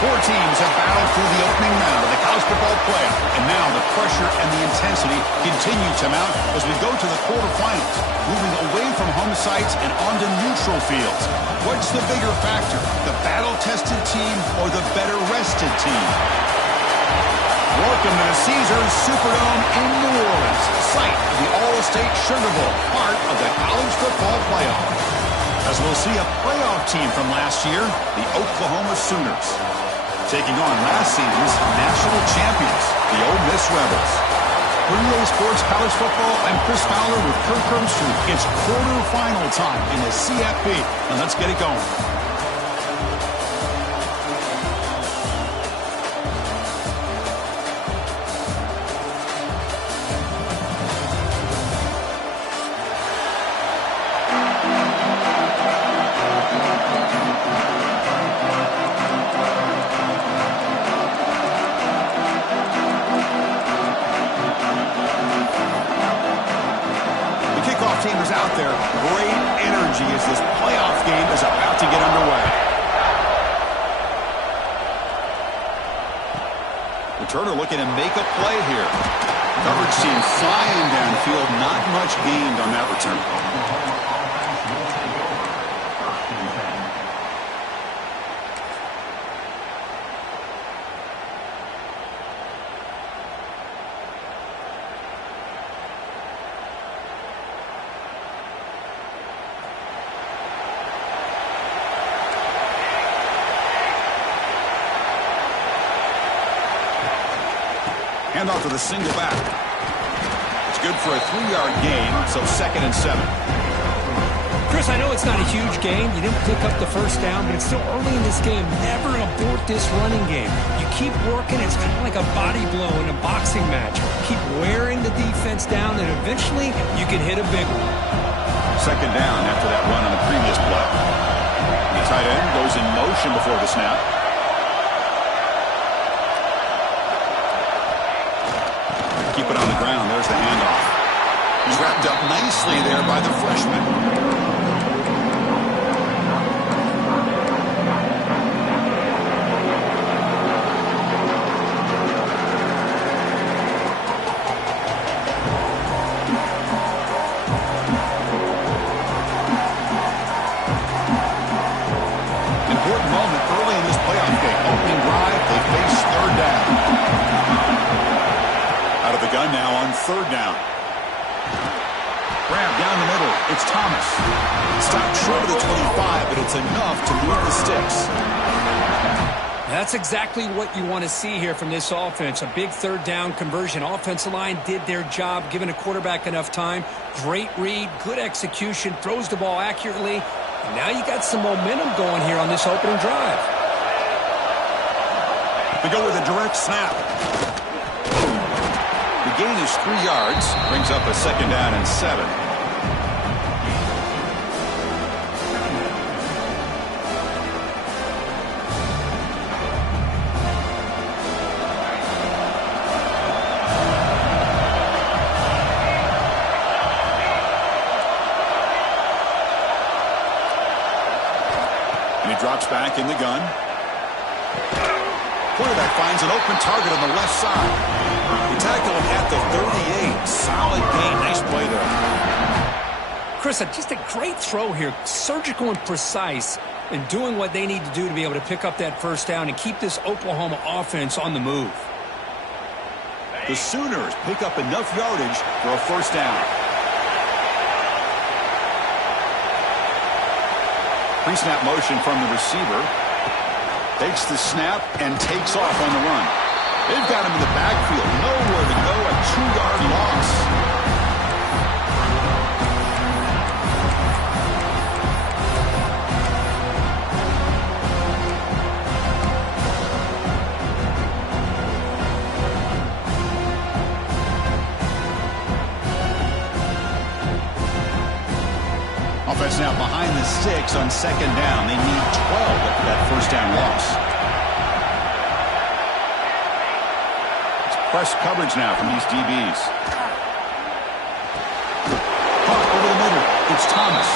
Four teams have battled through the opening round of the college football playoff, and now the pressure and the intensity continue to mount as we go to the quarterfinals, moving away from home sites and onto neutral fields. What's the bigger factor, the battle-tested team or the better-rested team? Welcome to the Caesars Superdome in New Orleans, site of the All-State Sugar Bowl, part of the college football playoff. As we'll see a playoff team from last year, the Oklahoma Sooners, taking on last season's national champions, the Ole Miss Rebels. For EA Sports College Football, I'm Chris Fowler with Kirk Herbstreit. It's quarterfinal time in the CFP, and let's get it going. Teamers out there, great energy as this playoff game is about to get underway. Returner looking to make a play here. Coverage team flying downfield, not much gained on that return. Handoff to the single back. It's good for a 3-yard gain, so 2nd and 7. Chris, I know it's not a huge gain. You didn't pick up the first down, but it's still early in this game. Never abort this running game. You keep working. It's kind of like a body blow in a boxing match. Keep wearing the defense down, and eventually you can hit a big one. 2nd down after that run on the previous play. The tight end goes in motion before the snap. Keep it on the ground. There's the handoff. He's wrapped up nicely there by the freshman. Important moment early in this playoff game. Opening drive, they face 3rd down. Out of the gun now on 3rd down. Grab down the middle. It's Thomas. Stopped short of the 25, but it's enough to move the sticks. That's exactly what you want to see here from this offense. A big 3rd down conversion. Offensive line did their job, giving a quarterback enough time. Great read, good execution, throws the ball accurately. And now you got some momentum going here on this opening drive. We go with a direct snap. The gain is 3 yards, brings up a 2nd down and 7. And he drops back in the gun. Quarterback finds an open target on the left side. The tackle at the 38. Solid gain. Nice play there. Chris, just a great throw here. Surgical and precise in doing what they need to do to be able to pick up that 1st down and keep this Oklahoma offense on the move. The Sooners pick up enough yardage for a 1st down. Pre-snap motion from the receiver. Takes the snap and takes off on the run. They've got him in the backfield. Nowhere to go. A 2-yard loss. Offense now behind the sticks on 2nd down. They need 12 after that 1st down loss. It's press coverage now from these DBs. Caught over the middle. It's Thomas.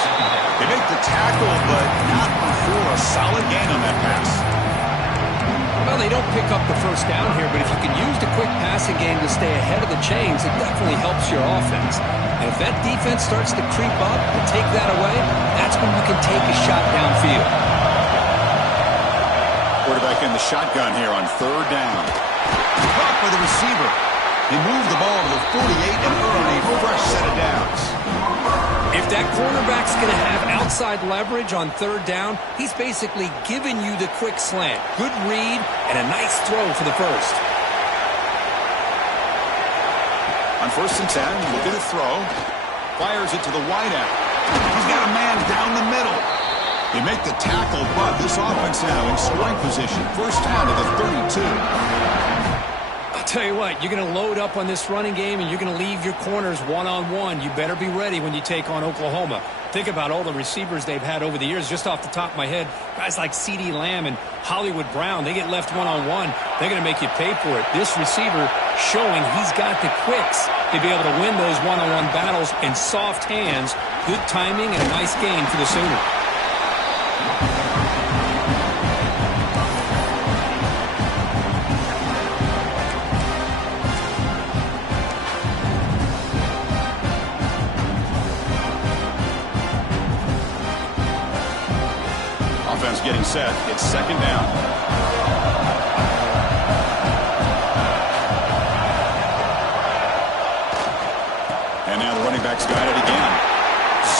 They make the tackle, but not before a solid gain on that pass. don't pick up the first down here, but if you can use the quick passing game to stay ahead of the chains, it definitely helps your offense. And if that defense starts to creep up and take that away, that's when you can take a shot downfield. Quarterback in the shotgun here on third down. Caught by the receiver. He moved the ball to the 48 and earned a fresh set of downs. If that cornerback's going to have outside leverage on third down, he's basically giving you the quick slant. Good read and a nice throw for the first. On 1st and 10, looking to throw. Fires it to the wideout. He's got a man down the middle. They make the tackle, but this offense now in scoring position. First down to the 32. Tell you what, you're going to load up on this running game and you're going to leave your corners one-on-one. You better be ready when you take on Oklahoma. Think about all the receivers they've had over the years. Just off the top of my head, guys like CeeDee Lamb and Hollywood Brown, they get left one-on-one. They're going to make you pay for it. This receiver showing he's got the quicks to be able to win those one-on-one battles in soft hands. Good timing and a nice gain for the Sooner. Getting set. It's second down. And now the running back's got it again.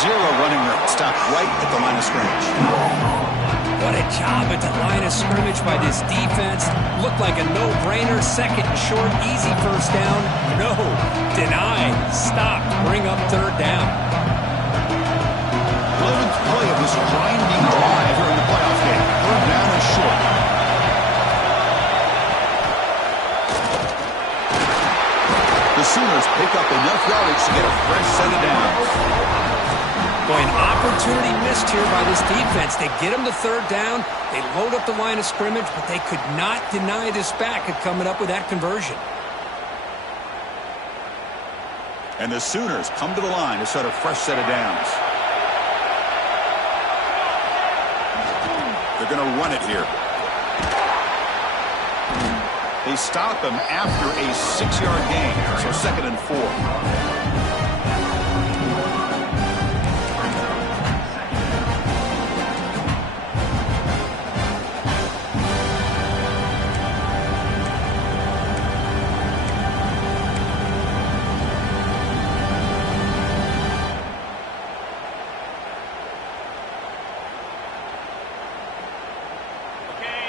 Zero running room. Stopped right at the line of scrimmage. What a job at the line of scrimmage by this defense. Looked like a no-brainer. Second and short. Easy first down. No. Denied. Stopped. Bring up third down. 11th play of this grinding drive here in the playoff game. Third down and short. The Sooners pick up enough yardage to get a fresh set of downs. Boy, an opportunity missed here by this defense. They get them to third down. They load up the line of scrimmage, but they could not deny this back at coming up with that conversion. And the Sooners come to the line to set a fresh set of downs. They're going to run it here. They stop him after a 6-yard gain, so second and 4.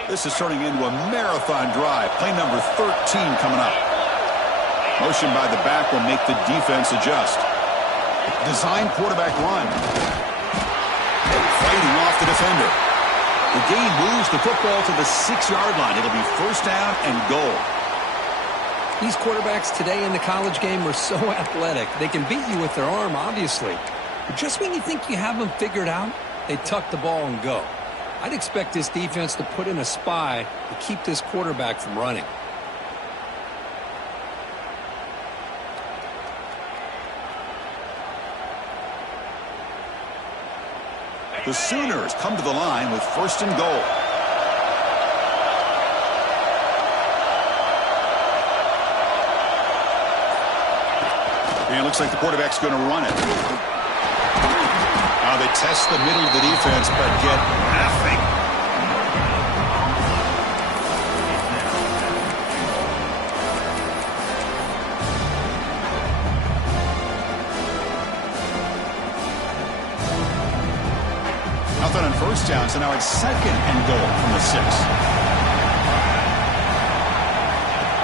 This is turning into a marathon drive. Play number 13 coming up. Motion by the back will make the defense adjust. Design quarterback run. Fighting off the defender. The game moves the football to the 6-yard line. It'll be first down and goal. These quarterbacks today in the college game are so athletic. They can beat you with their arm, obviously. But just when you think you have them figured out, they tuck the ball and go. I'd expect this defense to put in a spy to keep this quarterback from running. The Sooners come to the line with first and goal. And it looks like the quarterback's going to run it. Now they test the middle of the defense, but get nothing. Nothing on first down, so now it's second and goal from the 6.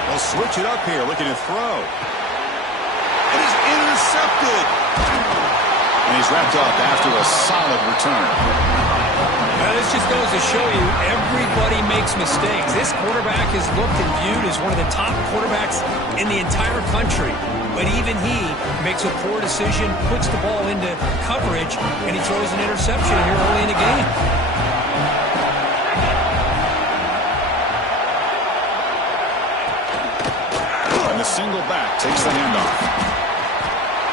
They'll switch it up here, looking to throw. It is intercepted. And he's wrapped up after a solid return. This just goes to show you everybody makes mistakes. This quarterback is looked and viewed as one of the top quarterbacks in the entire country. But even he makes a poor decision, puts the ball into coverage, and he throws an interception here early in the game. And the single back takes the handoff.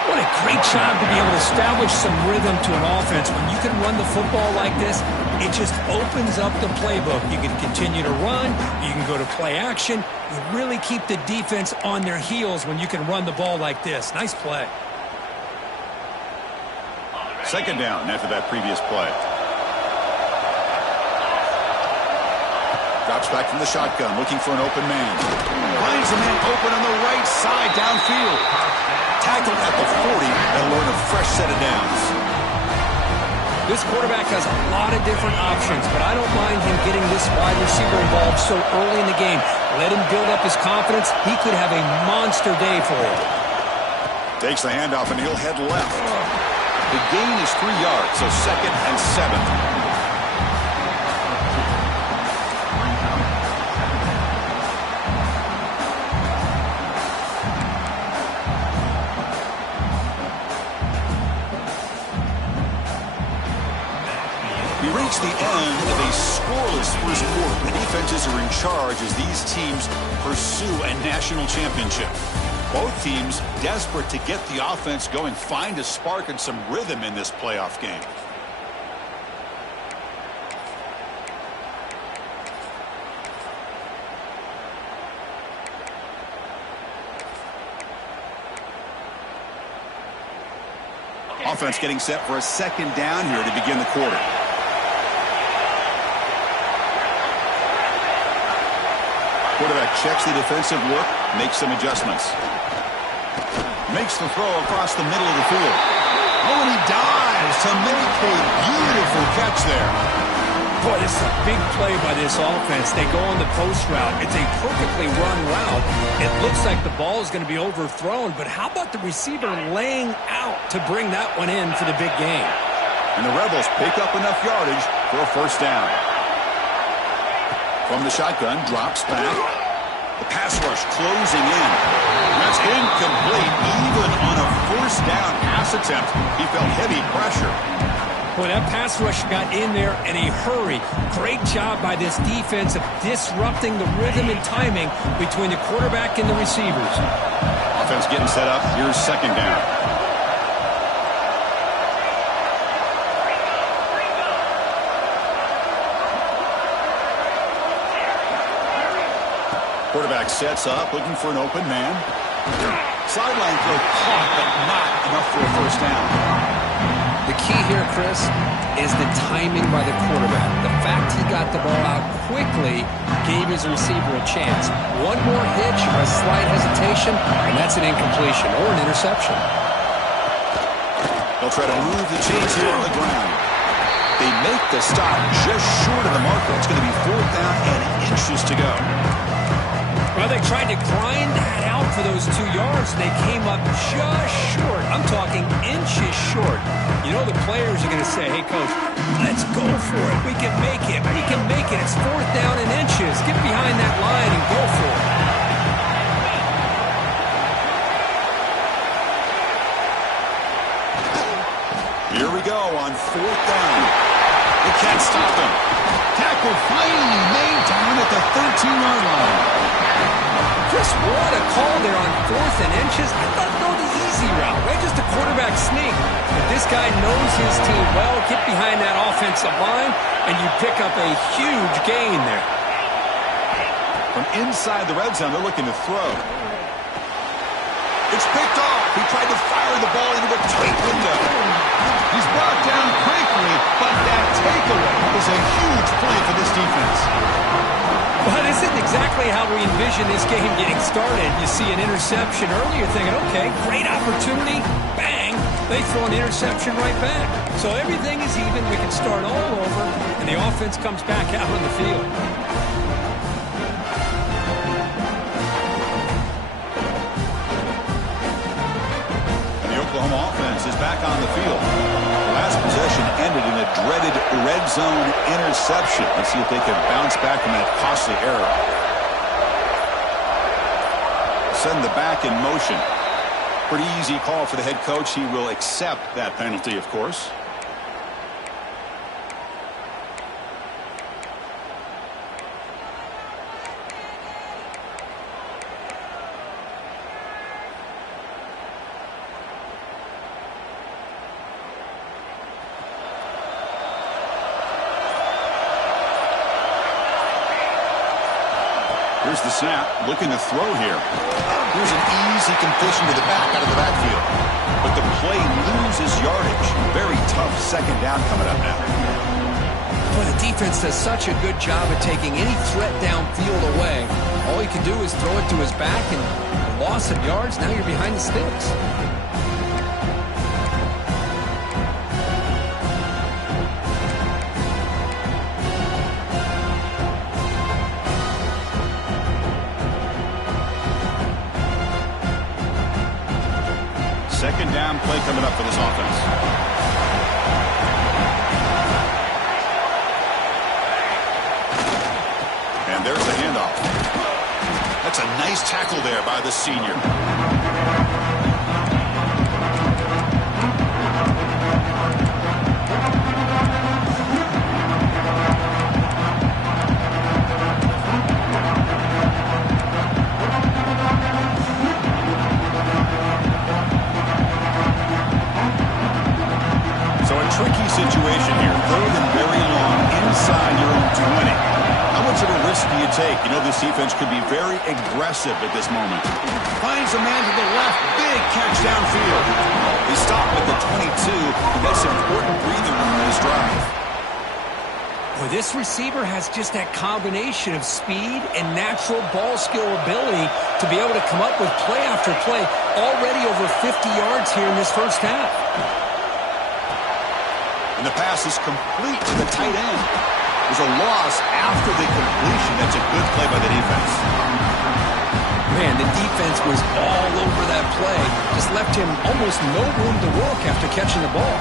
What a great job to be able to establish some rhythm to an offense. When you can run the football like this, it just opens up the playbook. You can continue to run. You can go to play action. You really keep the defense on their heels when you can run the ball like this. Nice play. Second down after that previous play. Drops back from the shotgun, looking for an open man. Finds a man open on the right side downfield. Tackled at the 40 and learn a fresh set of downs. This quarterback has a lot of different options, but I don't mind him getting this wide receiver involved so early in the game. Let him build up his confidence. He could have a monster day for you. Takes the handoff and he'll head left. The gain is 3 yards, so 2nd and 7. We reach the end of a scoreless first quarter. The defenses are in charge as these teams pursue a national championship. Both teams desperate to get the offense going, find a spark and some rhythm in this playoff game. Offense getting set for a second down here to begin the quarter. Quarterback checks the defensive look, makes some adjustments. Makes the throw across the middle of the field. Oh, and he dives to make a beautiful catch there. Boy, this is a big play by this offense. They go on the post route. It's a perfectly run route. It looks like the ball is going to be overthrown, but how about the receiver laying out to bring that one in for the big game? And the Rebels pick up enough yardage for a first down. From the shotgun, drops back. The pass rush closing in. That's incomplete. Even on a first down pass attempt, he felt heavy pressure. Boy, that pass rush got in there in a hurry. Great job by this defense of disrupting the rhythm and timing between the quarterback and the receivers. Offense getting set up. Here's second down. Quarterback sets up, looking for an open man. Sideline throw caught, but not enough for a first down. The key here, Chris, is the timing by the quarterback. The fact he got the ball out quickly gave his receiver a chance. One more hitch or a slight hesitation, and that's an incompletion or an interception. They'll try to move the chains here on the ground. They make the stop just short of the marker. It's going to be 4th down and inches to go. Well, they tried to grind that out for those 2 yards, and they came up just short. I'm talking inches short. You know the players are going to say, hey, Coach, let's go for it. We can make it. We can make it. It's 4th down and inches. Get behind that line and go for it. Here we go on 4th down. They can't stop him. Tackle finally made down at the 13-yard line. Chris, what a call there on 4th and inches. I thought go the easy route, right? Just a quarterback sneak. But this guy knows his team well. Get behind that offensive line, and you pick up a huge gain there. From inside the red zone, they're looking to throw. It's picked off. He tried to fire the ball into a tight window. He's brought down quickly, but that takeaway is a huge play for this defense. Well, this isn't exactly how we envision this game getting started. You see an interception early, you're thinking, okay, great opportunity, bang, they throw an interception right back. So everything is even, we can start all over, and the offense comes back out on the field. And the Oklahoma offense is back on the field. The last possession ended in a dreaded red zone interception. Let's see if they can bounce back from that costly error. Send the back in motion. Pretty easy call for the head coach. He will accept that penalty, of course. Here's the snap, looking to throw here. Here's an easy completion to the back out of the backfield. But the play loses yardage. Very tough second down coming up now. Well, the defense does such a good job of taking any threat downfield away. All he can do is throw it to his back, and loss of yards, now you're behind the sticks. Second down play coming up for this offense. And there's the handoff. That's a nice tackle there by the senior. Tricky situation here. Third and very long inside your own 20. How much of a risk do you take? You know this defense could be very aggressive at this moment. Finds a man to the left. Big catch downfield. He stopped at the 22. He got some important breathing room in his drive. Well, this receiver has just that combination of speed and natural ball skill ability to be able to come up with play after play. Already over 50 yards here in this first half. And the pass is complete to the tight end. There's a loss after the completion. That's a good play by the defense. Man, the defense was all over that play. Just left him almost no room to work after catching the ball.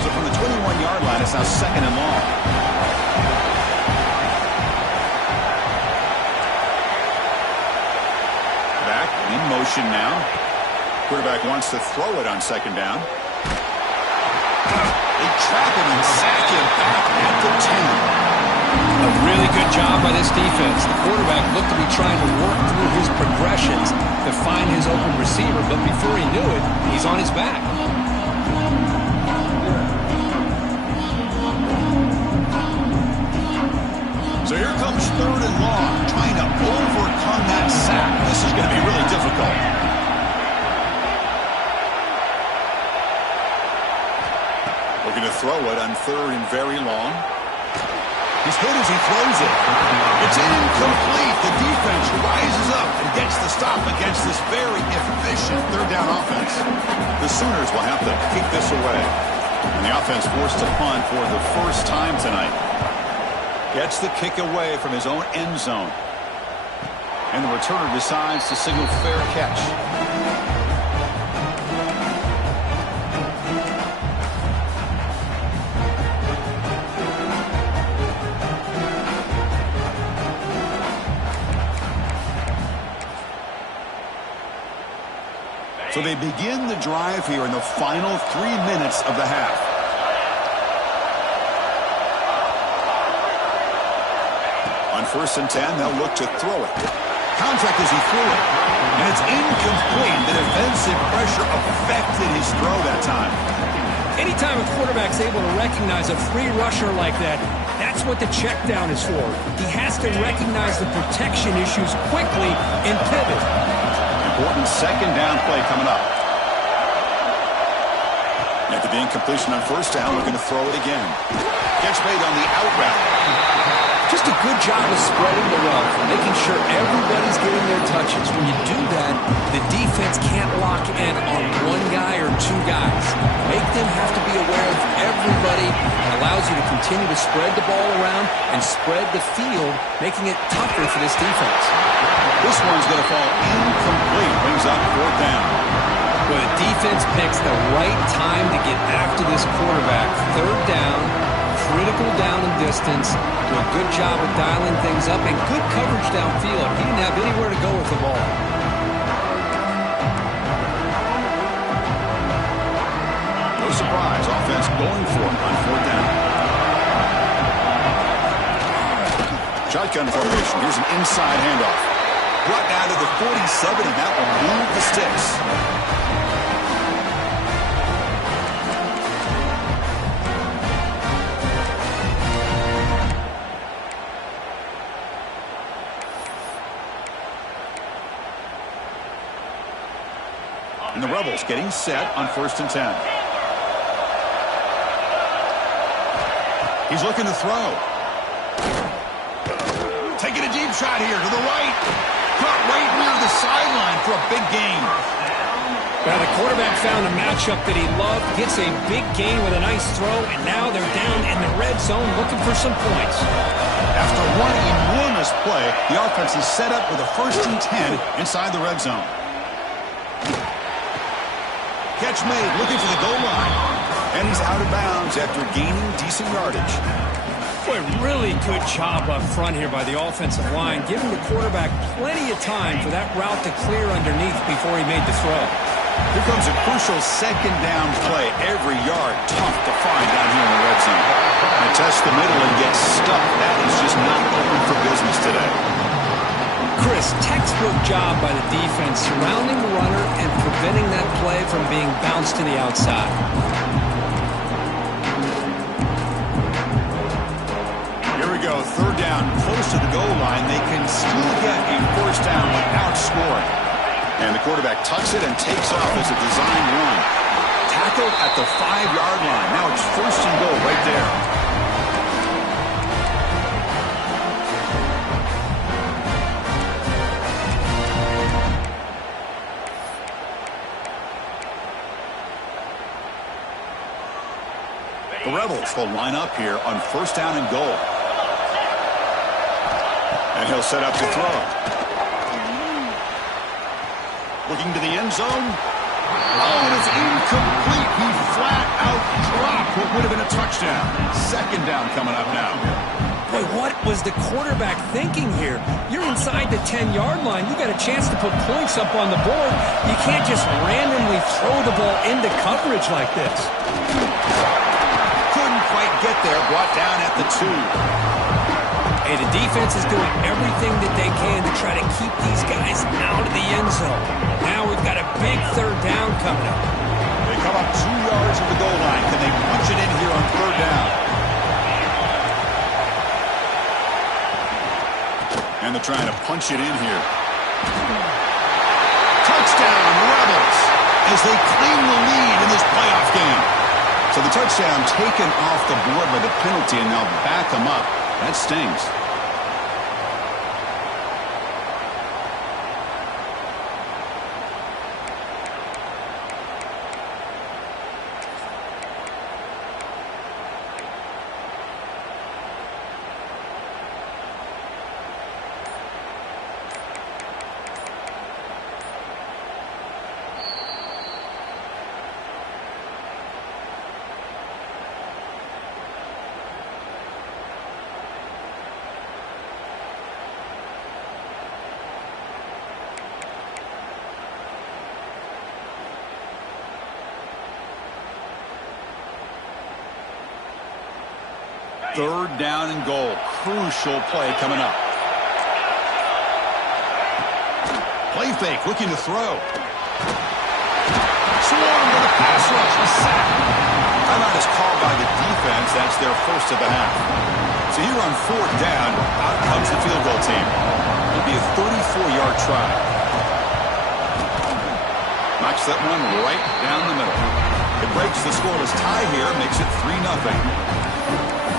So from the 21-yard line, it's now second and long. Back in motion now. Quarterback wants to throw it on second down. They trap him and sack him back at the 10. A really good job by this defense. The quarterback looked to be trying to work through his progressions to find his open receiver, but before he knew it, he's on his back. So here comes third and long, trying to overcome that sack. This is going to be really difficult. Looking to throw it on third and very long. He's hit as he throws it. It's incomplete. The defense rises up and gets the stop against this very efficient third down offense. The Sooners will have to kick this away. And the offense forced to punt for the first time tonight. Gets the kick away from his own end zone. And the returner decides to signal fair catch. So they begin the drive here in the final 3 minutes of the half. On first and 10, they'll look to throw it. Contact as he threw it. And it's incomplete. The defensive pressure affected his throw that time. Anytime a quarterback's able to recognize a free rusher like that, that's what the check down is for. He has to recognize the protection issues quickly and pivot. Important second down play coming up. After the incompletion on first down, looking to throw it again. Gets made on the out route. Just a good job of spreading the wealth, making sure everybody's getting their touches. When you do that, the defense can't lock in on one guy or two guys. Make them have to be aware of everybody. It allows you to continue to spread the ball around and spread the field, making it tougher for this defense. This one's going to fall incomplete. Brings up fourth down. Well, the defense picks the right time to get after this quarterback. Third down, critical down and distance. Do a good job of dialing things up and good coverage downfield. He didn't have anywhere to go with the ball. No surprise. Offense going for it on fourth down. Shotgun formation. Here's an inside handoff. Brought down to the 47, and that will move the sticks. And the Rebels getting set on 1st and 10. He's looking to throw. Taking a deep shot here to the right. Caught right near the sideline for a big gain. Well, the quarterback found a matchup that he loved, gets a big gain with a nice throw, and now they're down in the red zone looking for some points. After one enormous play, the offense is set up with a 1st and 10 inside the red zone. Catch made, looking for the goal line. And he's out of bounds after gaining decent yardage. Boy, really good job up front here by the offensive line, giving the quarterback plenty of time for that route to clear underneath before he made the throw. Here comes a crucial 2nd down play. Every yard tough to find down here in the red zone. They test the middle and get stuck. That is just not open for business today. Chris, textbook job by the defense surrounding the runner and preventing that play from being bounced to the outside. Here we go, 3rd down, close to the goal line. They can still get a 1st down without scoring. And the quarterback tucks it and takes off as a design run. Tackled at the 5-yard line. Now it's 1st and goal right there. The Rebels will line up here on 1st down and goal. And he'll set up to throw. Looking to the end zone. Oh, and it's incomplete. He flat out dropped what would have been a touchdown. 2nd down coming up now. Boy, what was the quarterback thinking here? You're inside the 10-yard line. You got a chance to put points up on the board. You can't just randomly throw the ball into coverage like this. Couldn't quite get there. Brought down at the 2. Hey, the defense is doing everything that they can to try to keep these guys out of the end zone. Now we've got a big 3rd down coming up. They come up 2 yards of the goal line. Can they punch it in here on 3rd down? And they're trying to punch it in here. Touchdown, Rebels, as they claim the lead in this playoff game. So the touchdown taken off the board by the penalty, and now back them up. That stings. Third down and goal. Crucial play coming up. Play fake, looking to throw. Swarm with a pass rush. A sack. Timeout is called by the defense. That's their 1st of the half. So here on 4th down, out comes the field goal team. It'll be a 34-yard try. Knocks that one right down the middle. It breaks the scoreless tie here, makes it 3-0.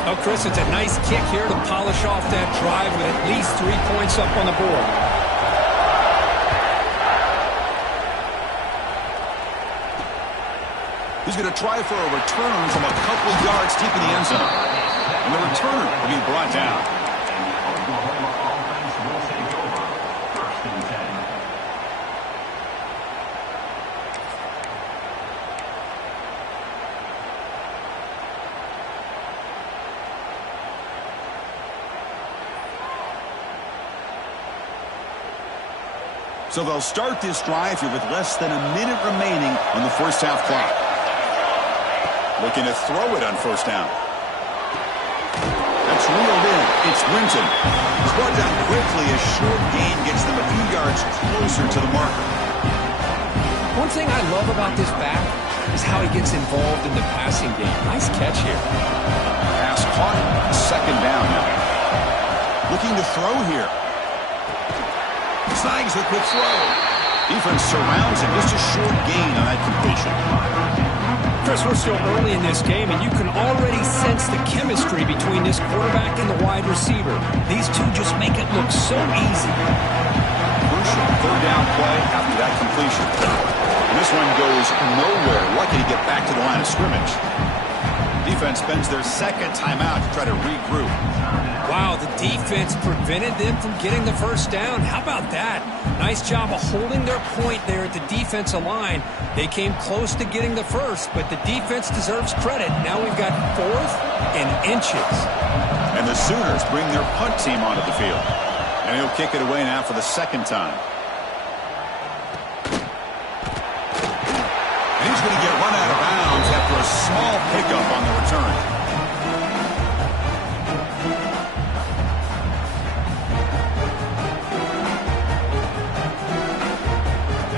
Oh, Chris, it's a nice kick here to polish off that drive with at least 3 points up on the board. He's going to try for a return from a couple of yards deep in the end zone. And the returner will be brought down. So they'll start this drive here with less than a minute remaining on the 1st half clock. Looking to throw it on 1st down. That's reeled in. It's Winton. It's brought down quickly. A short gain gets them a few yards closer to the marker. One thing I love about this back is how he gets involved in the passing game. Nice catch here. Pass caught. 2nd down now. Looking to throw here. Snags a quick throw. Defense surrounds him. Just a short gain on that completion. Chris, we're still early in this game, and you can already sense the chemistry between this quarterback and the wide receiver. These two just make it look so easy. Crucial third down play after that completion. And this one goes nowhere. Lucky to get back to the line of scrimmage. Defense spends their second timeout to try to regroup. Wow, the defense prevented them from getting the first down. How about that? Nice job of holding their point there at the defensive line. They came close to getting the first, but the defense deserves credit. Now we've got 4th and inches. And the Sooners bring their punt team onto the field. And he'll kick it away now for the second time. And he's going to get run out of bounds after a small pickup on the return.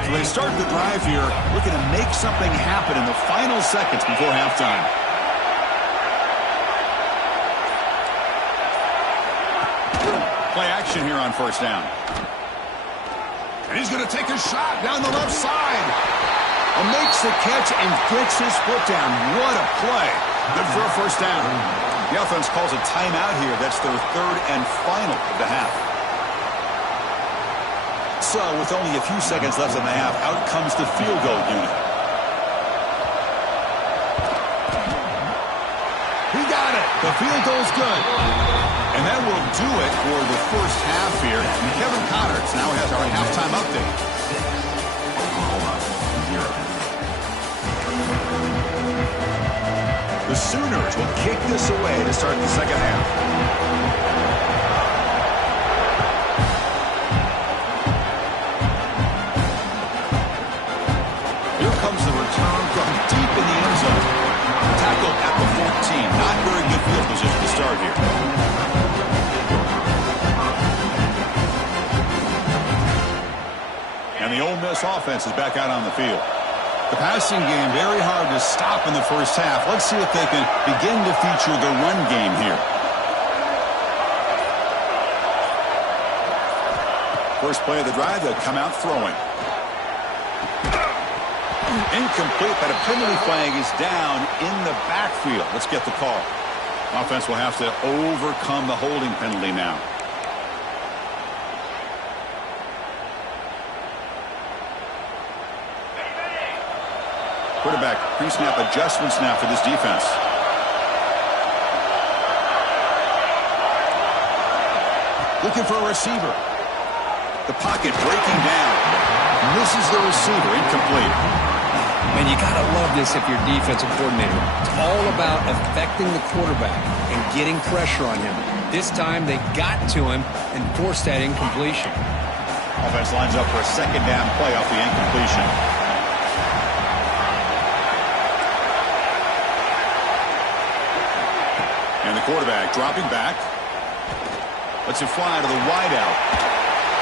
So they started the drive here, looking to make something happen in the final seconds before halftime. Play action here on first down. And he's going to take a shot down the left side. And makes the catch and gets his foot down. What a play. Good for a first down. The offense calls a timeout here. That's their third and final of the half. So with only a few seconds left in the half, out comes the field goal unit. He got it. The field goal's good. And that will do it for the first half here. And Kevin Connors now has our halftime update. The Sooners will kick this away to start the second half. Here comes the return from deep in the end zone. Tackled at the 14. Not very good field position to start here. And the Ole Miss offense is back out on the field. The passing game very hard to stop in the first half. Let's see if they can begin to feature the run game here. First play of the drive, they'll come out throwing. Incomplete, but a penalty flag is down in the backfield. Let's get the call. Offense will have to overcome the holding penalty now. Quarterback pre-snap adjustments now for this defense. Looking for a receiver. The pocket breaking down. Misses the receiver. Incomplete. Man, you got to love this if you're defensive coordinator. It's all about affecting the quarterback and getting pressure on him. This time they got to him and forced that incompletion. Offense lines up for a second down play off the incompletion. And the quarterback dropping back. Lets it fly to the wideout.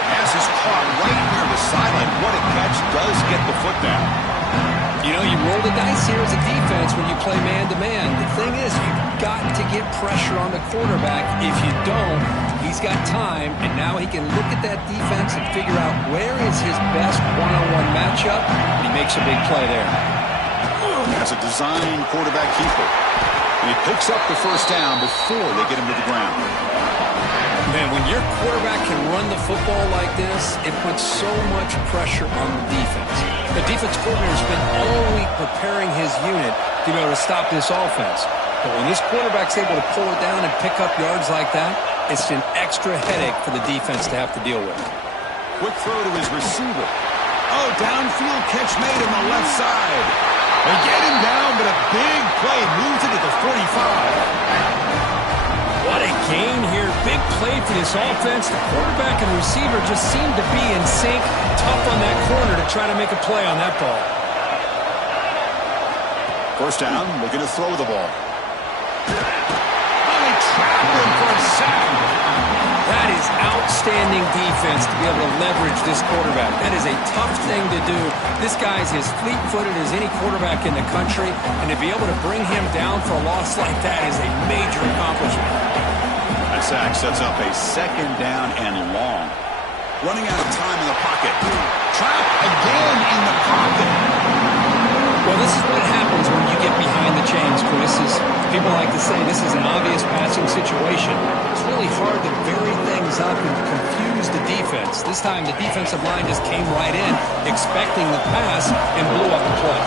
Pass is caught right near the sideline. What a catch. Does get the foot down. You know, you roll the dice here as a defense when you play man-to-man. The thing is, you've got to get pressure on the quarterback. If you don't, he's got time, and now he can look at that defense and figure out where is his best one-on-one matchup, and he makes a big play there. That's a design quarterback keeper. And he picks up the first down before they get him to the ground. Man, when your quarterback can run the football like this, it puts so much pressure on the defense. The defense coordinator spent all week preparing his unit to be able to stop this offense. But when this quarterback's able to pull it down and pick up yards like that, it's an extra headache for the defense to have to deal with. Quick throw to his receiver. Oh, downfield catch made on the left side. They get him down, but a big play moves it to the 45. What a gain here. Big play for this offense. The quarterback and receiver just seem to be in sync. Tough on that corner to try to make a play on that ball. First down, looking to throw the ball. Oh, they trapped him for a sack. That is outstanding defense to be able to leverage this quarterback. That is a tough thing to do. This guy's as fleet-footed as any quarterback in the country, and to be able to bring him down for a loss like that is a major accomplishment. That sack sets up a second down and long. running out of time in the pocket. Trapped again in the pocket. Well, this is what happens when you get behind the chains, Chris. As people like to say, this is an obvious passing situation. It's really hard to vary things up and confuse the defense. This time, the defensive line just came right in, expecting the pass, and blew up the play.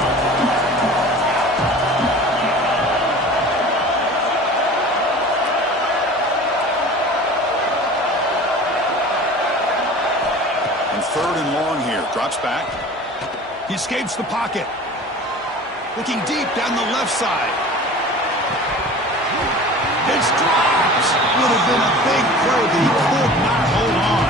And 3rd and long here. Drops back. He escapes the pocket. Looking deep down the left side. It's dropped. Would have been a big play, but he could not hold on.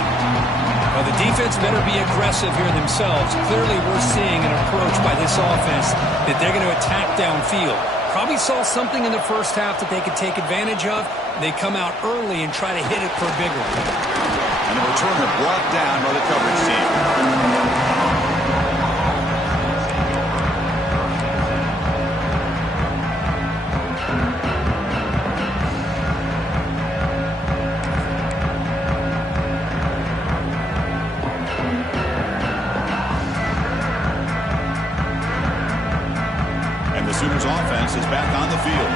Well, the defense better be aggressive here themselves. Clearly, we're seeing an approach by this offense that they're going to attack downfield. Probably saw something in the first half that they could take advantage of. They come out early and try to hit it for a big one. And the returner brought down by the coverage team. Sooners offense is back on the field.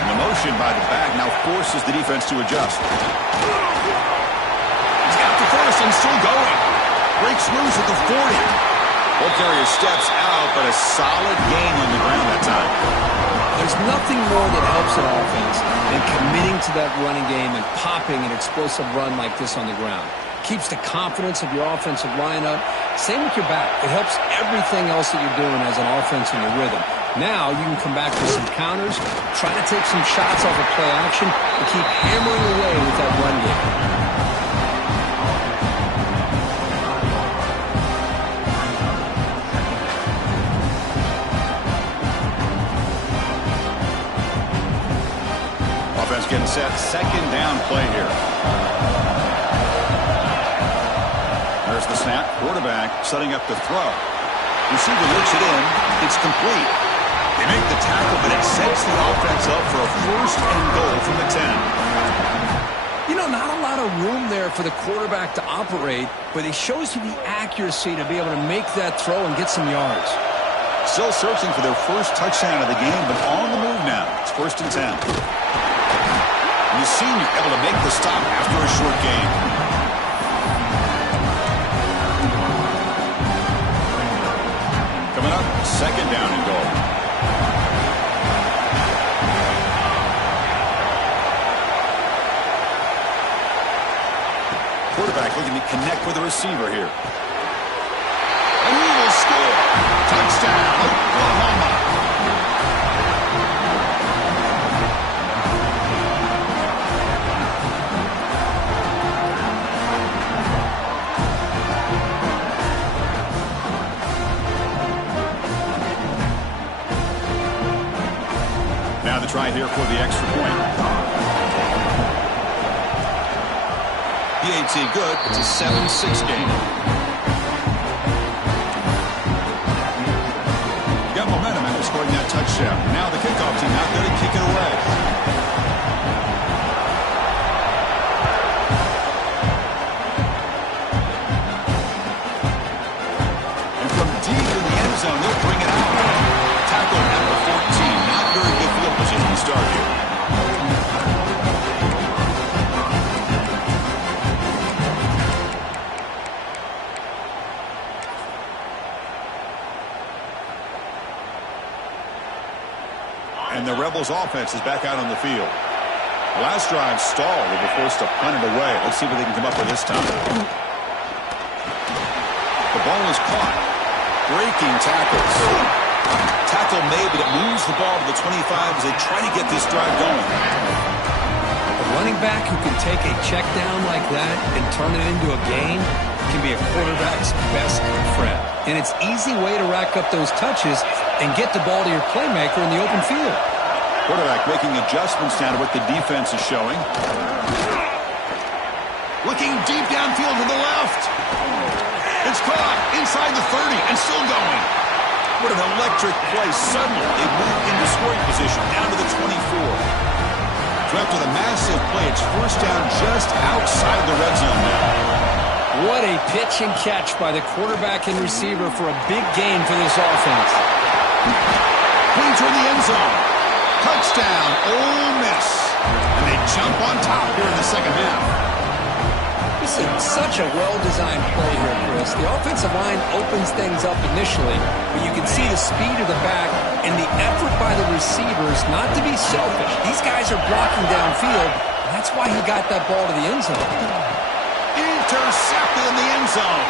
And the motion by the back now forces the defense to adjust. He's got the first and still going. Breaks loose at the 40. Ball carrier steps out, but a solid gain on the ground that time. There's nothing more that helps an offense than committing to that running game and popping an explosive run like this on the ground. Keeps the confidence of your offensive lineup. Same with your back. It helps everything else that you're doing as an offense in your rhythm. Now you can come back with some counters, try to take some shots off of play action, and keep hammering away with that run game. Offense getting set. 2nd down play here. There's the snap. Quarterback setting up the throw. Receiver looks it in. It's complete. They make the tackle, but it sets the offense up for a 1st and goal from the 10. You know, not a lot of room there for the quarterback to operate, but he shows you the accuracy to be able to make that throw and get some yards. Still searching for their first touchdown of the game, but on the move now. It's 1st and 10. And the senior able to make the stop after a short gain. Coming up, 2nd down and goal. Quarterback looking to connect with the receiver here. And he will score. Touchdown, Oklahoma. Now the try here for the extra point. PAT good. It's a 7-6 game. Got momentum after scoring that touchdown. Now the kickoff team out there to kick it away. And from deep in the end zone, they'll bring it out. Tackled at the 14. Not very good field position to start here. And the Rebels offense is back out on the field. The last drive stalled. They were forced to punt it away. Let's see what they can come up with this time. The ball is caught. Breaking tackles. Tackle made, but it moves the ball to the 25 as they try to get this drive going. A running back who can take a check down like that and turn it into a gain can be a quarterback's best friend. And it's an easy way to rack up those touches and get the ball to your playmaker in the open field. Quarterback making adjustments now to what the defense is showing. Looking deep downfield to the left. It's caught inside the 30 and still going. What an electric play. Suddenly they move into scoring position down to the 24. after the massive play, it's first down just outside the red zone now. What a pitch and catch by the quarterback and receiver for a big gain for this offense. Clean toward the end zone. Touchdown, Ole Miss. And they jump on top here in the second half. This is such a well-designed play here, Chris. The offensive line opens things up initially, but you can see the speed of the back and the effort by the receivers not to be selfish. These guys are blocking downfield, and that's why he got that ball to the end zone. Intercepted in the end zone.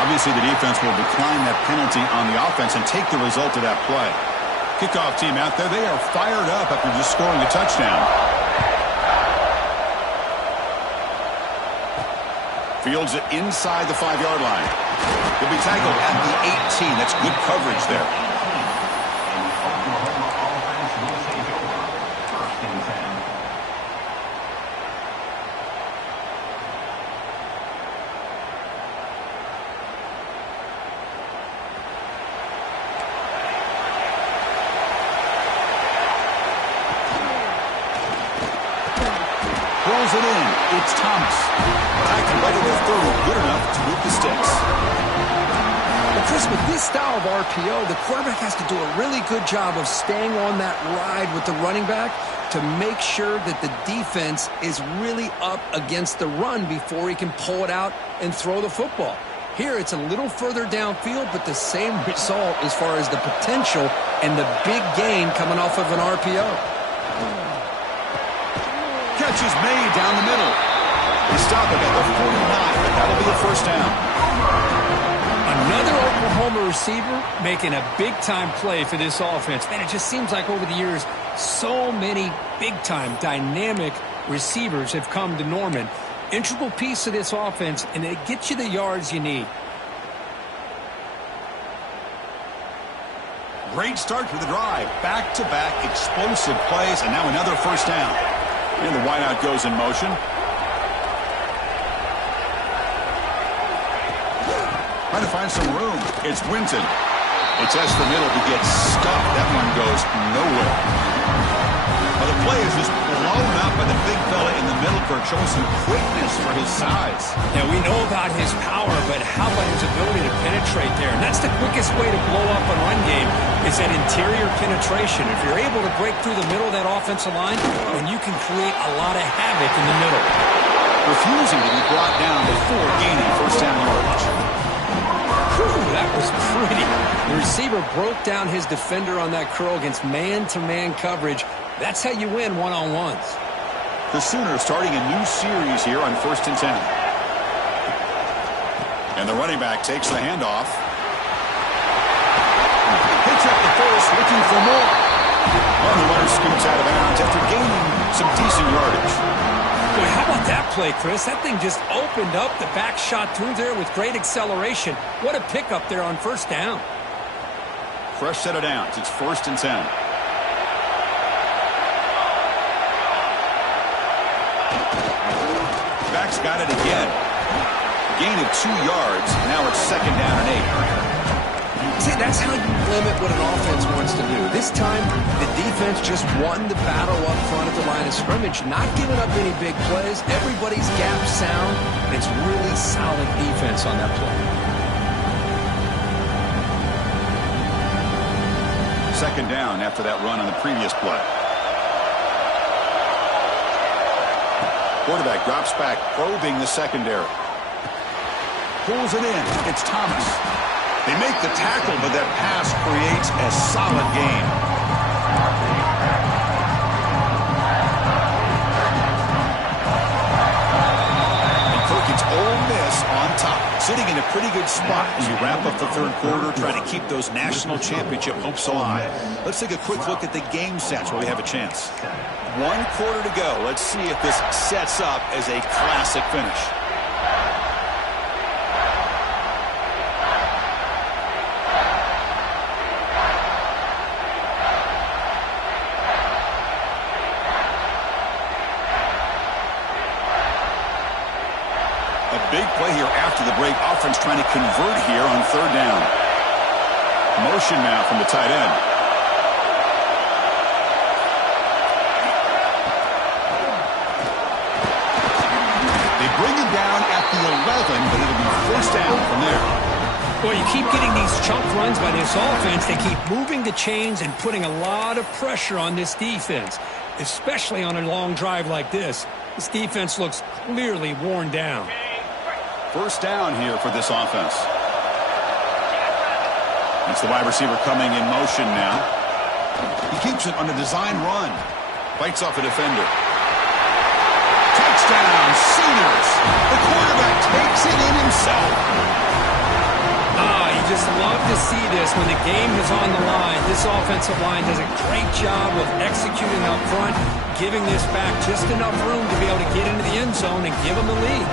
Obviously, the defense will decline that penalty on the offense and take the result of that play. Kickoff team out there, they are fired up after just scoring a touchdown. Fields it inside the 5-yard line. He'll be tackled at the 18. That's good coverage there. Throws it in. It's Thomas. Tackled right at the 30. Good enough to move the sticks. Well, Chris, with this style of RPO, the quarterback has to do a really good job of staying on that ride with the running back to make sure that the defense is really up against the run before he can pull it out and throw the football. Here, it's a little further downfield, but the same result as far as the potential and the big gain coming off of an RPO. Catch is made down the middle. They stop it at the 49, but that'll be a first down. Another Oklahoma receiver making a big-time play for this offense. Man, it just seems like over the years, so many big-time, dynamic receivers have come to Norman. Integral piece of this offense, and it gets you the yards you need. Great start to the drive. Back-to-back explosive plays, and now another first down. And the wideout goes in motion. Trying to find some room. It's Winton. It's S the middle. He gets stuck. That one goes nowhere. Well, the play is just blown up by the big fella in the middle, Kirk, showing some quickness for his size. Now, we know about his power, but how about his ability to penetrate there? And that's the quickest way to blow up a run game is that interior penetration. If you're able to break through the middle of that offensive line, then you can create a lot of havoc in the middle. Refusing to be brought down before gaining first down yardage. Whew, that was pretty. The receiver broke down his defender on that curl against man-to-man coverage. That's how you win one-on-ones. The Sooners starting a new series here on 1st and 10. And the running back takes the handoff. Picks up the first, looking for more. Well, the runner scoots out of bounds after gaining some decent yardage. Boy, how about that play, Chris? That thing just opened up. The back shot through there with great acceleration. What a pickup there on first down. Fresh set of downs. It's 1st and 10. Back's got it again. Gain of 2 yards. Now it's 2nd down and 8. See, that's how you limit what an offense wants to do. This time, the defense just won the battle up front at the line of scrimmage, not giving up any big plays. Everybody's gap sound. It's really solid defense on that play. 2nd down after that run on the previous play. Quarterback drops back, probing the secondary. Pulls it in. It's Thomas. They make the tackle, but that pass creates a solid gain. And Kirk, it's Ole Miss on top, sitting in a pretty good spot as you wrap up the 3rd quarter, trying to keep those national championship hopes alive. Let's take a quick look at the game sets where we have a chance. 1 quarter to go. Let's see if this sets up as a classic finish. Big play here after the break. Offense trying to convert here on 3rd down. Motion now from the tight end. the 11, but it'll be first down from there. Well, you keep getting these chunk runs by this offense. They keep moving the chains and putting a lot of pressure on this defense, especially on a long drive like this. This defense looks clearly worn down. First down here for this offense. It's the wide receiver coming in motion now. He keeps it on a design run. Fights off a defender. Touchdown, Sooners. The quarterback takes it in himself. You just love to see this when the game is on the line. This offensive line does a great job of executing up front, giving this back just enough room to be able to get into the end zone and give them the lead.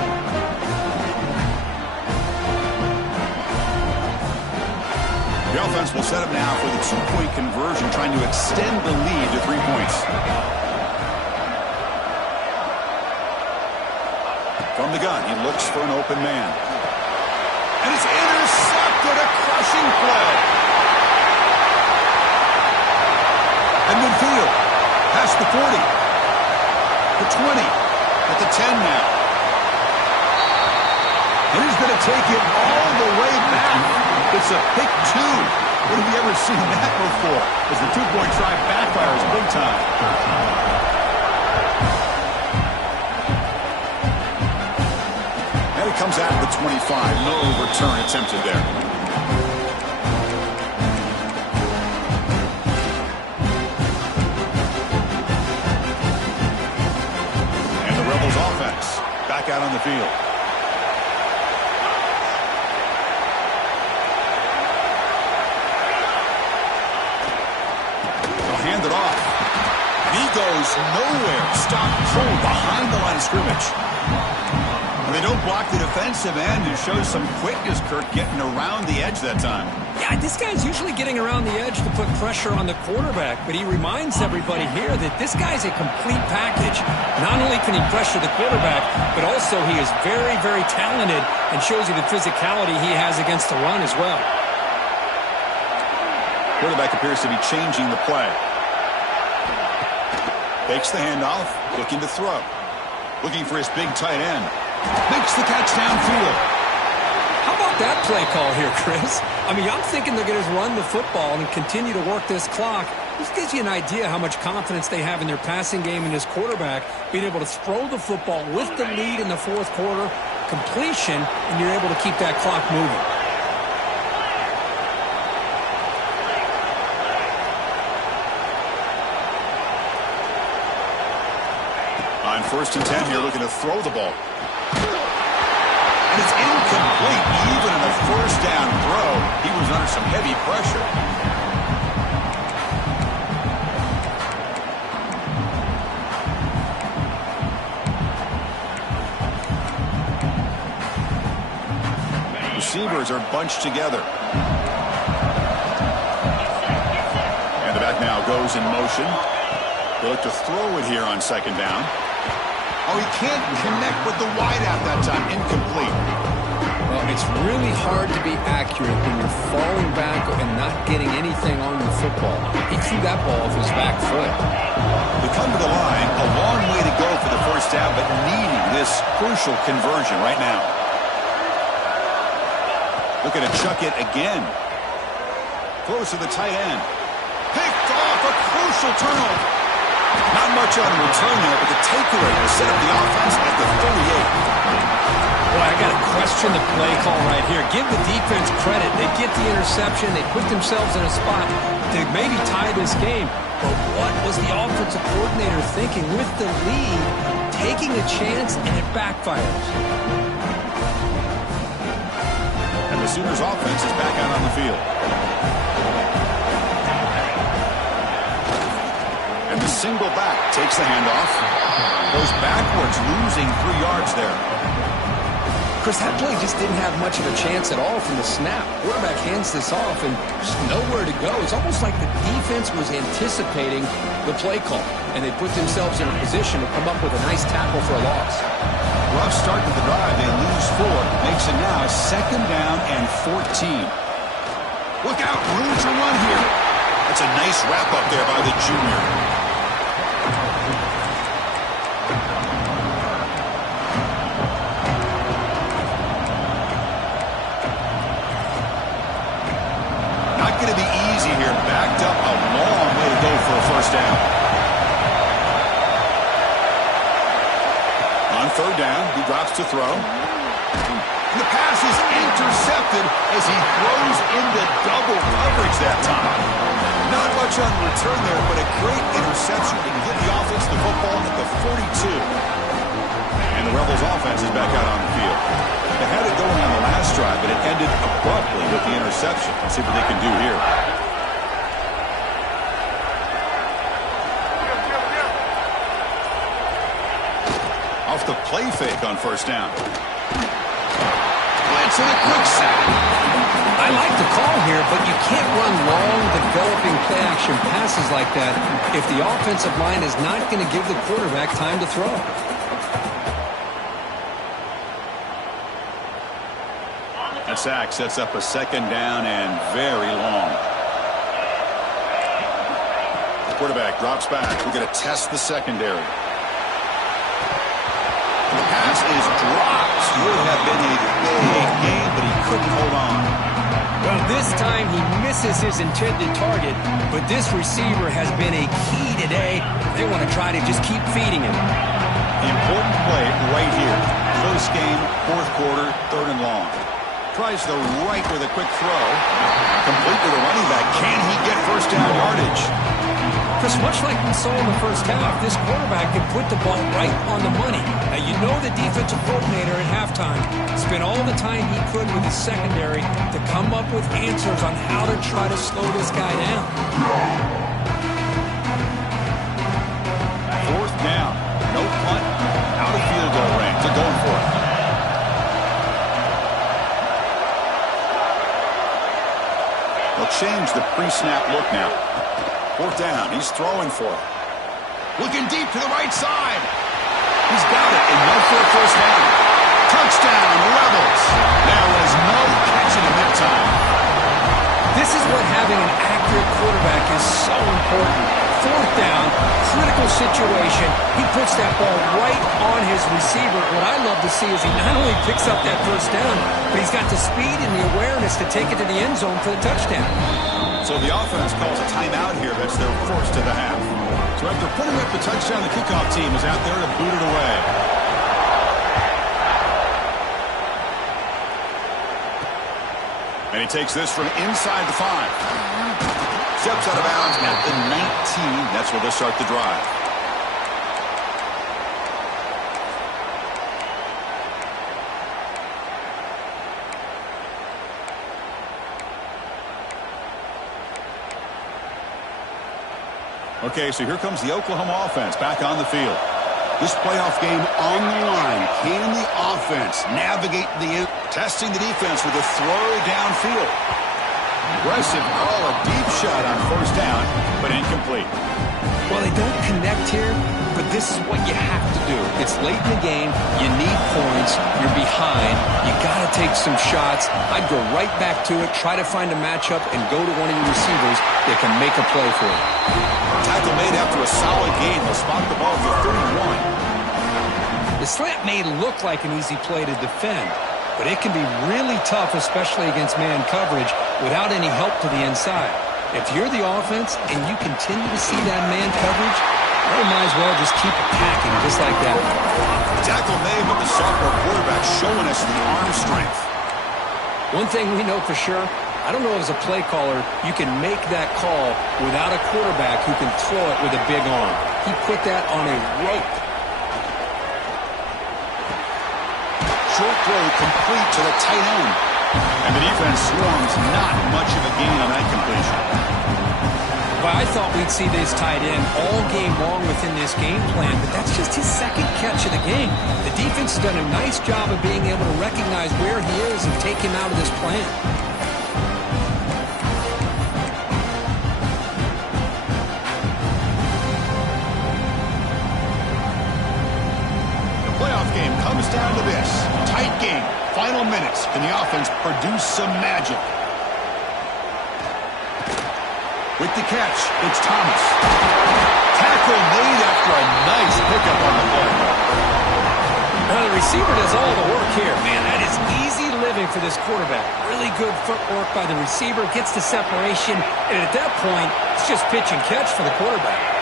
The offense will set up now for the two-point conversion, trying to extend the lead to 3 points. From the gun, he looks for an open man. And it's intercepted, a crushing play. And midfield, past the 40, the 20, at the 10 now. And he's going to take it all the way back. It's a pick 2. When have you ever seen that before? As the two-point try backfires big time. And it comes out of the 25. No return attempted there. And the Rebels offense back out on the field. Hand it off. And he goes nowhere. Stop cold behind the line of scrimmage. And they don't block the defensive end. It shows some quickness, Kirk, getting around the edge that time. Yeah, this guy's usually getting around the edge to put pressure on the quarterback, but he reminds everybody here that this guy's a complete package. Not only can he pressure the quarterback, but also he is very, very talented and shows you the physicality he has against the run as well. Quarterback appears to be changing the play. Takes the handoff, looking to throw. Looking for his big tight end. Makes the catch downfield. How about that play call here, Chris? I mean, I'm thinking they're going to run the football and continue to work this clock. This gives you an idea how much confidence they have in their passing game and this quarterback being able to throw the football with the lead in the fourth quarter, completion, and you're able to keep that clock moving. On 1st and 10 here, looking to throw the ball. And it's incomplete. Even in a first down throw, he was under some heavy pressure. Receivers are bunched together. And the back now goes in motion. They look to throw it here on 2nd down. Oh, he can't connect with the wideout that time. Incomplete. Well, it's really hard to be accurate when you're falling back and not getting anything on the football. He threw that ball off his back foot. They come to the line. A long way to go for the first down, but needing this crucial conversion right now. Looking to chuck it again. Close to the tight end. Picked off, a crucial turnover. Not much on the return there, but the takeaway will set up the offense at the 38. Boy, I got to question the play call right here. Give the defense credit. They get the interception. They put themselves in a spot to maybe tie this game. But what was the offensive coordinator thinking with the lead, taking a chance, and it backfires? And the Sooners offense is back out on the field. And the single back takes the handoff. Goes backwards, losing 3 yards there. Chris, that play just didn't have much of a chance at all from the snap. Quarterback hands this off and just nowhere to go. It's almost like the defense was anticipating the play call, and they put themselves in a position to come up with a nice tackle for a loss. Rough start to the drive. They lose 4. Makes it now 2nd down and 14. Look out, room to run here. That's a nice wrap up there by the junior. third down. He drops to throw. The pass is intercepted as he throws into double coverage that time. Not much on the return there, but a great interception to give the offense the football at the 42. And the Rebels offense is back out on the field. They had it going on the last drive, but it ended abruptly with the interception. Let's see what they can do here. Off the play fake on first down. Blitz and a quick sack. I like the call here, but you can't run long, developing play-action passes like that if the offensive line is not going to give the quarterback time to throw. That sack sets up a second down and very long. The quarterback drops back. We're going to test the secondary. The pass is dropped. Would have been a big game, but he couldn't hold on. Well, this time he misses his intended target, but this receiver has been a key today. They want to try to just keep feeding him. Important play right here. Close game, fourth quarter, third and long. Tries the right with a quick throw. Complete to the running back. Can he get first down yardage? Chris, much like we saw in the first half, this quarterback can put the ball right on the money. Now, you know the defensive coordinator at halftime spent all the time he could with his secondary to come up with answers on how to try to slow this guy down. Fourth down. No punt. Out of field goal range. They're going for it. They'll change the pre-snap look now. Fourth down. He's throwing for it. Looking deep to the right side. He's got it. And no for a first down. Touchdown, Rebels. There was no catching him that time. This is what having an accurate quarterback is so important. Fourth down, critical situation. He puts that ball right on his receiver. What I love to see is he not only picks up that first down, but he's got the speed and the awareness to take it to the end zone for the touchdown. So the offense calls a timeout here. That's their first of the half. So after putting up the touchdown, the kickoff team is out there to boot it away. And he takes this from inside the 5. Steps out of bounds at the 19. That's where they'll start the drive. Okay, so here comes the Oklahoma offense back on the field. This playoff game on the line. Can the offense navigate testing the defense with a throw downfield? Aggressive call, a deep shot on first down, but incomplete. Well, they don't connect here, but this is what you have to do. It's late in the game. You need points. You're behind. You got to take some shots. I'd go right back to it, try to find a matchup, and go to one of your receivers that can make a play for you. Tackle made after a solid gain. They'll spot the ball for 31. The slant may look like an easy play to defend, but it can be really tough, especially against man coverage, without any help to the inside. If you're the offense and you continue to see that man coverage, you might as well just keep attacking just like that. Tackle made, but the sophomore quarterback showing us the arm strength. One thing we know for sure, I don't know as a play caller, you can make that call without a quarterback who can throw it with a big arm. He put that on a rope. Short throw complete to the tight end. And the defense swarms, not much of a gain on that completion. But I thought we'd see this tight end all game long within this game plan, but that's just his second catch of the game. The defense has done a nice job of being able to recognize where he is and take him out of this plan. Game comes down to this. Tight game. Final minutes. Can the offense produce some magic? With the catch, it's Thomas. Tackle made after a nice pickup on the play. Well, the receiver does all the work here, man. That is easy living for this quarterback. Really good footwork by the receiver. Gets the separation. And at that point, it's just pitch and catch for the quarterback.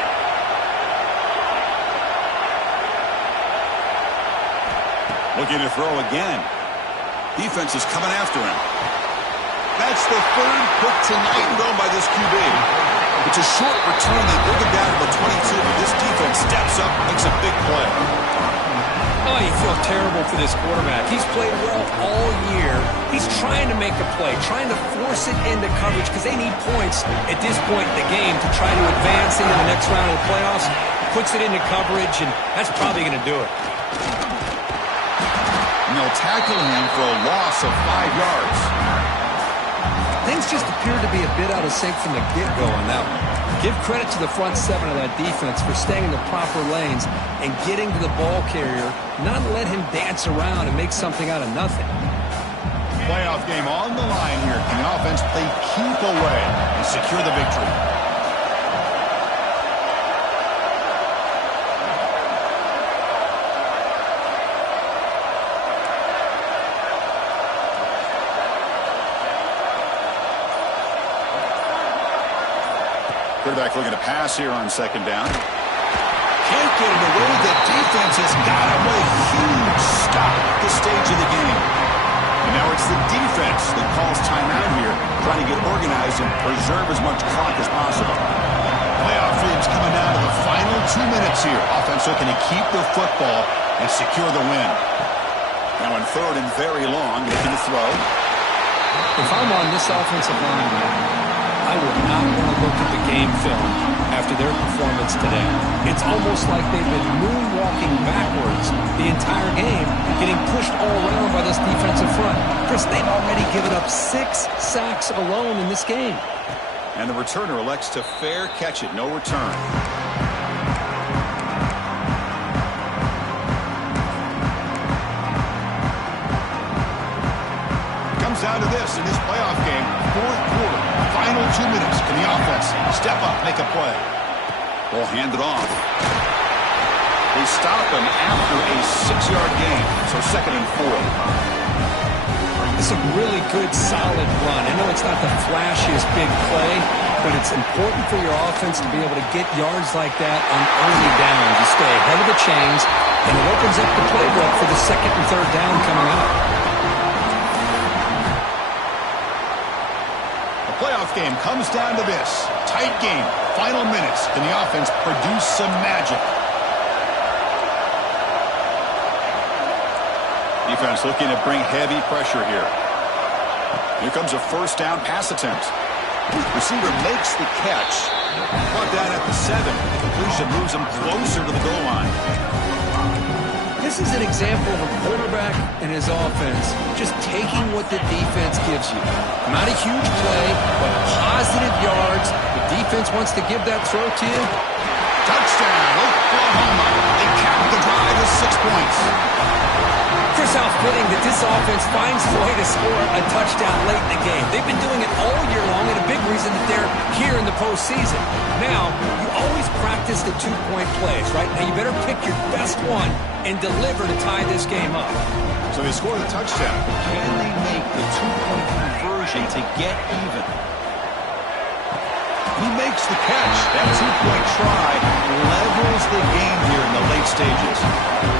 Looking to throw again. Defense is coming after him. That's the third pick tonight thrown by this QB. It's a short return. They bring it down to the 22, but this defense steps up, makes a big play. Oh, you feel terrible for this quarterback. He's played well all year. He's trying to make a play, trying to force it into coverage because they need points at this point in the game to try to advance into the next round of the playoffs. Puts it into coverage, and that's probably going to do it. And they'll tackle him for a loss of 5 yards. Things just appear to be a bit out of sync from the get-go on that one. Give credit to the front seven of that defense for staying in the proper lanes and getting to the ball carrier, not let him dance around and make something out of nothing. Playoff game on the line here. Can the offense play keep away and secure the victory? Quarterback looking to pass here on second down. Can't get it away. The defense has got him with a huge stop at this stage of the game. And now it's the defense that calls timeout here, trying to get organized and preserve as much clock as possible. Playoff game's coming down to the final 2 minutes here. Offense looking to keep the football and secure the win. Now in third and very long, looking to throw. If I'm on this offensive line, I would not want to look at the game film after their performance today. It's almost like they've been moonwalking backwards the entire game, getting pushed all around by this defensive front. Chris, they've already given up 6 sacks alone in this game. And the returner elects to fair catch it. No return. Comes down to this in this playoff game. Fourth quarter. Final 2 minutes. Can the offense step up, make a play? Ball handed off. They stop him after a 6-yard gain. So second and 4. It's a really good, solid run. I know it's not the flashiest big play, but it's important for your offense to be able to get yards like that on early downs. You stay ahead of the chains, and it opens up the playbook for the second and third down coming up. Playoff game comes down to this. Tight game. Final minutes. Can the offense produce some magic? Defense looking to bring heavy pressure here. Here comes a first down pass attempt. Receiver makes the catch. Brought down at the 7. The completion moves him closer to the goal line. This is an example of a quarterback and his offense just taking what the defense gives you. Not a huge play, but positive yards. The defense wants to give that throw to you. Touchdown, Oklahoma. They cap the drive with 6 points. Chris, how fitting that this offense finds a way to score a touchdown late in the game. They've been doing it all year long, and a big reason that they're here in the postseason. Now, you always practice the 2-point plays, right? Now, you better pick your best one and deliver to tie this game up. So they score the touchdown. Can they make the 2-point conversion to get even? He makes the catch. That 2-point try levels the game here in the late stages.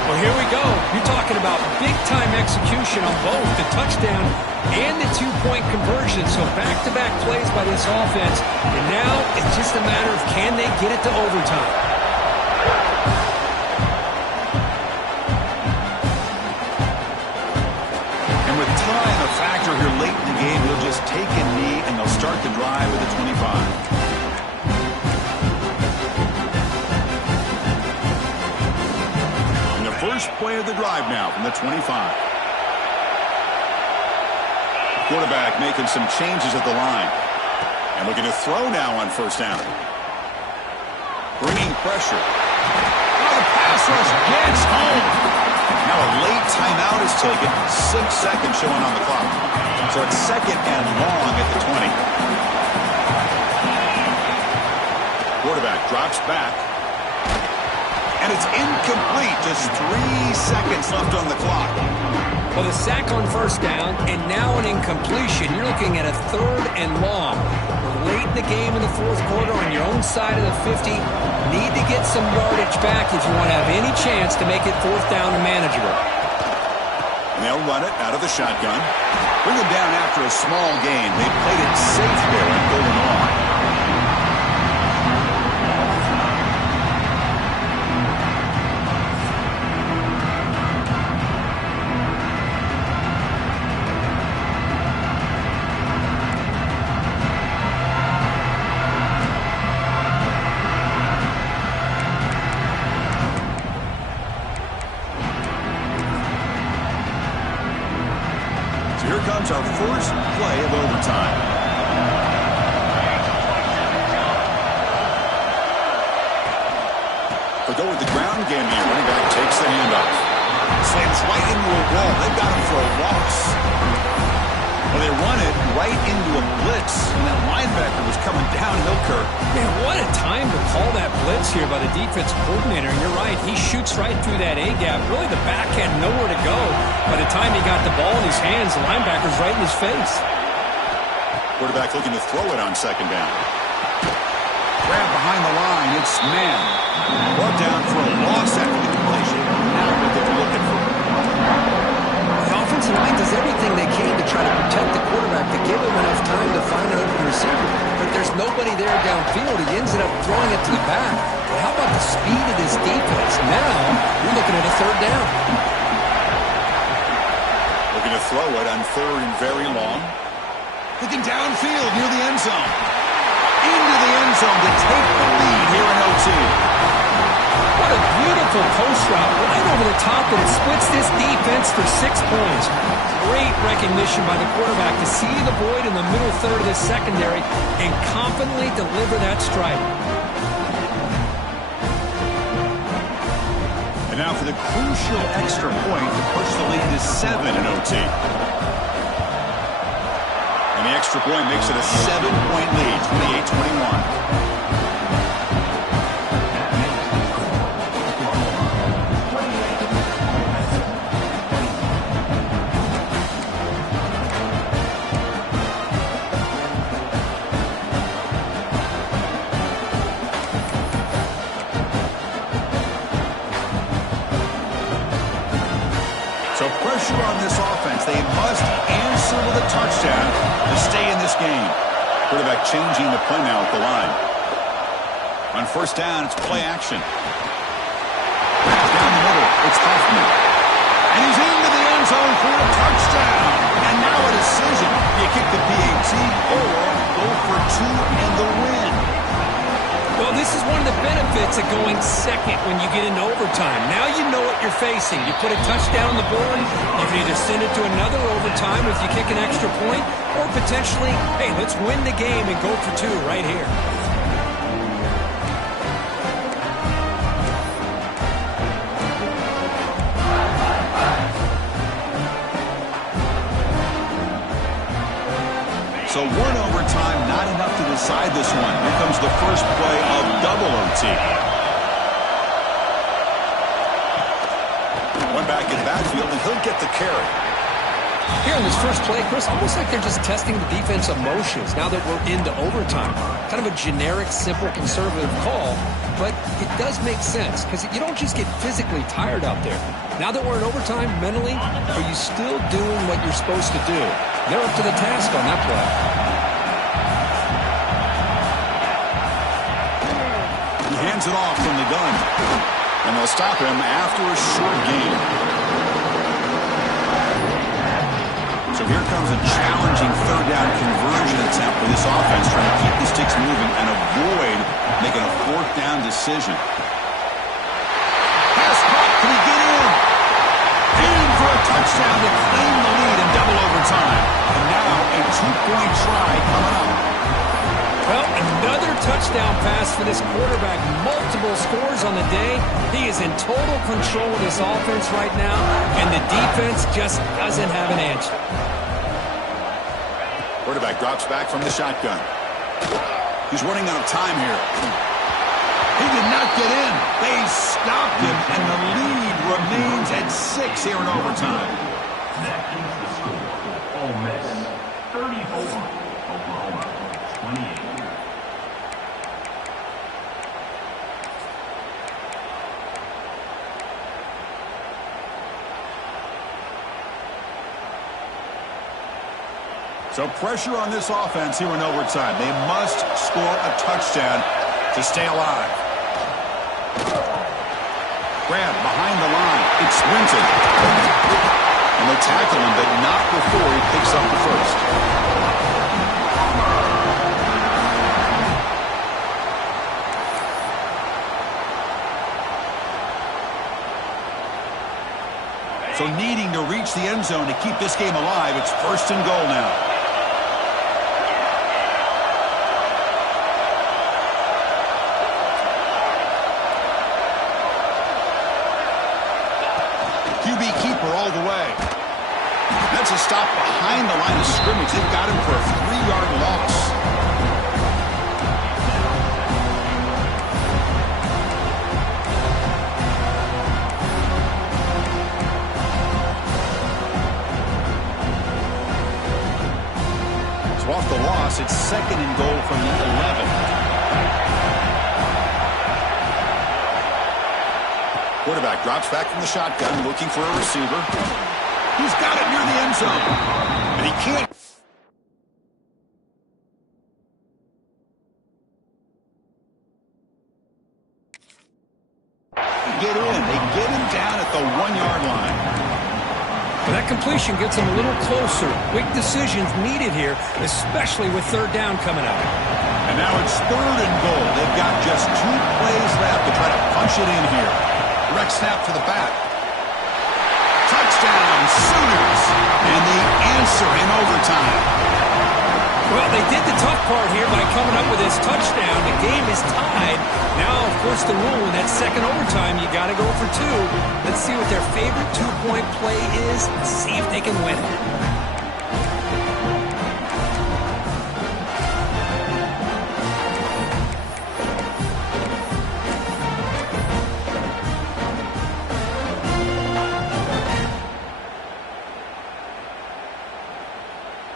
Well, here we go. You're talking about big-time execution on both the touchdown and the 2-point conversion. So back-to-back plays by this offense. And now it's just a matter of can they get it to overtime. And with time a factor here late in the game, he'll just take a knee and they'll start the drive with a 25. First play of the drive now from the 25. Quarterback making some changes at the line. And looking to throw now on first down. Bringing pressure. Oh, the pass rush gets home. Now a late timeout is taken. 6 seconds showing on the clock. So it's second and long at the 20. Quarterback drops back. And it's incomplete. Just 3 seconds left on the clock. Well, the sack on first down, and now an incompletion. You're looking at a third and long. We're late in the game in the fourth quarter on your own side of the 50. Need to get some yardage back if you want to have any chance to make it fourth down and manageable. And they'll run it out of the shotgun. Bring them down after a small gain. They played it safe there in Illinois. Here comes our first play of overtime. They go with the ground game here. Running back takes the handoff. Slams right into a wall. They've got him for a loss. Well, they run it right into a blitz, and that linebacker was coming downhill, Kirk. Man, what a time to call that blitz here by the defense coordinator. And you're right, he shoots right through that A-gap. Really, the back had nowhere to go. By the time he got the ball in his hands, the linebacker's right in his face. Quarterback looking to throw it on second down. Grab behind the line. It's man. Brought down for a loss after the completion. Now what they're looking for. The offensive line does everything they can to try to protect the quarterback, to give him enough time to find an open receiver. But there's nobody there downfield. He ends up throwing it to the back. But how about the speed of this defense? Now you're looking at a third down. Looking to throw it on third and very long. Looking downfield near the end zone. Into the end zone to take the lead here in OT. What a beautiful post route right over the top, and it splits this defense for 6 points. Great recognition by the quarterback to see the void in the middle third of the secondary and confidently deliver that strike. And now for the crucial extra point to push the lead to 7 in OT. And the extra point makes it a 7-point lead, 28-21. Pressure on this offense. They must answer with a touchdown to stay in this game. Quarterback changing the play now at the line. On first down, it's play action. Down the middle, it's Huffman. And he's into the end zone for a touchdown. And now a decision. Do you kick the PAT or go for 2 and the win? Well, this is one of the benefits of going second when you get into overtime. Now you know what you're facing. You put a touchdown on the board, you can either send it to another overtime if you kick an extra point, or potentially, hey, let's win the game and go for 2 right here. So 1 overtime, not enough to decide this one. Here comes the first play of double OT. One back in the backfield, and he'll get the carry. Here in this first play, Chris, almost like they're just testing the defense emotions now that we're into overtime. Kind of a generic, simple, conservative call, but it does make sense because you don't just get physically tired out there. Now that we're in overtime, mentally, are you still doing what you're supposed to do? They're up to the task on that play. He hands it off from the gun, and they'll stop him after a short gain. So here comes a challenging third down conversion attempt for this offense, trying to keep the sticks moving and avoid making a fourth down decision. Pass caught. Can he get in? In for a touchdown to claim the lead in double overtime. And now a 2-point try coming up. Well, another touchdown pass for this quarterback. Multiple scores on the day. He is in total control of this offense right now, and the defense just doesn't have an answer. Quarterback drops back from the shotgun. He's running out of time here. He did not get in. They stopped him, and the lead remains at 6 here in overtime. That is the score. Ole Miss 34, Oklahoma 28. So pressure on this offense here in overtime. They must score a touchdown to stay alive. Grab behind the line. It's Swinton. And they tackle him, but not before he picks up the first. So needing to reach the end zone to keep this game alive, it's 1st and goal now. QB keeper all the way. That's a stop behind the line of scrimmage. They've got him for a 3-yard loss. So off the loss, it's 2nd and goal from the 11. Quarterback drops back from the shotgun, looking for a receiver. He's got it near the end zone. And he can't. Get in. They get him down at the 1-yard line. Well, that completion gets him a little closer. Quick decisions needed here, especially with 3rd down coming up. And now it's 3rd and goal. They've got just 2 plays left to try to punch it in here. Direct snap to the back. Touchdown, Sooners. And the answer in overtime. Well, they did the tough part here by coming up with this touchdown. The game is tied. Now, of course, the rule in that 2nd overtime, you got to go for 2. Let's see what their favorite 2-point play is. See if they can win it.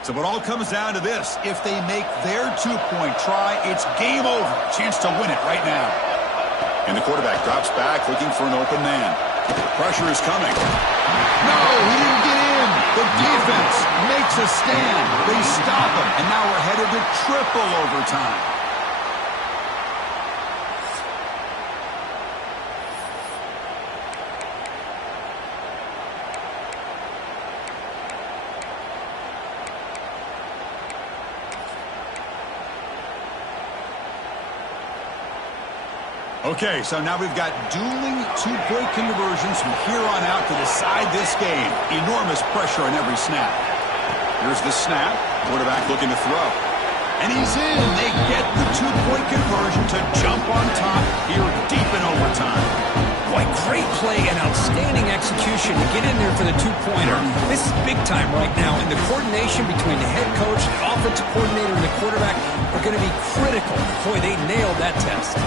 So it all comes down to this. If they make their 2-point try, it's game over. Chance to win it right now. And the quarterback drops back, looking for an open man. Pressure is coming. No, he didn't get in. The defense makes a stand. They stop him, and now we're headed to triple overtime. Okay, so now we've got dueling 2-point conversions from here on out to decide this game. Enormous pressure on every snap. Here's the snap. Quarterback looking to throw. And he's in. They get the 2-point conversion to jump on top here deep in overtime. Boy, great play and outstanding execution to get in there for the 2-pointer. This is big time right now, and the coordination between the head coach, the offensive coordinator, and the quarterback are going to be critical. Boy, they nailed that test.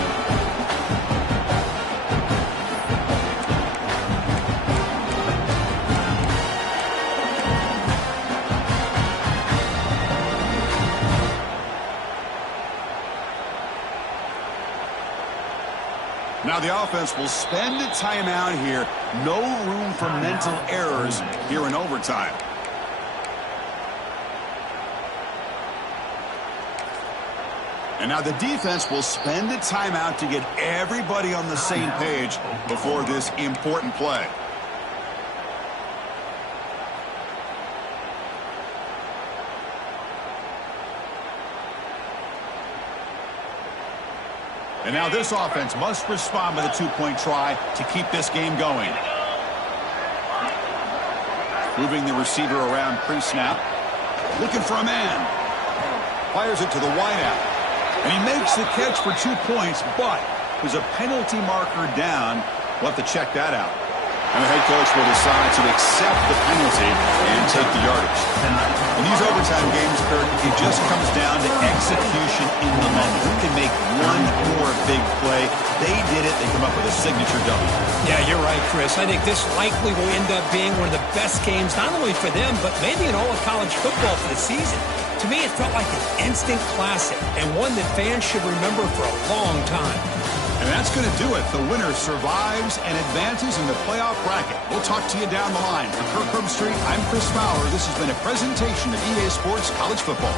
Now the offense will spend a timeout here. No room for mental errors here in overtime. And now the defense will spend a timeout to get everybody on the same page before this important play. And now this offense must respond with a 2-point try to keep this game going. Moving the receiver around pre-snap. Looking for a man. Fires it to the wideout. And he makes the catch for 2 points, but there's a penalty marker down. We'll have to check that out. And the head coach will decide to accept the penalty and take the yardage. In these overtime games, Kurt, it just comes down to execution in the moment. Who can make one more big play? They did it. They come up with a signature W. Yeah, you're right, Chris. I think this likely will end up being one of the best games, not only for them, but maybe in all of college football for the season. To me, it felt like an instant classic and one that fans should remember for a long time. And that's going to do it. The winner survives and advances in the playoff bracket. We'll talk to you down the line. For Kirk Herbstreit, I'm Chris Fowler. This has been a presentation of EA Sports College Football.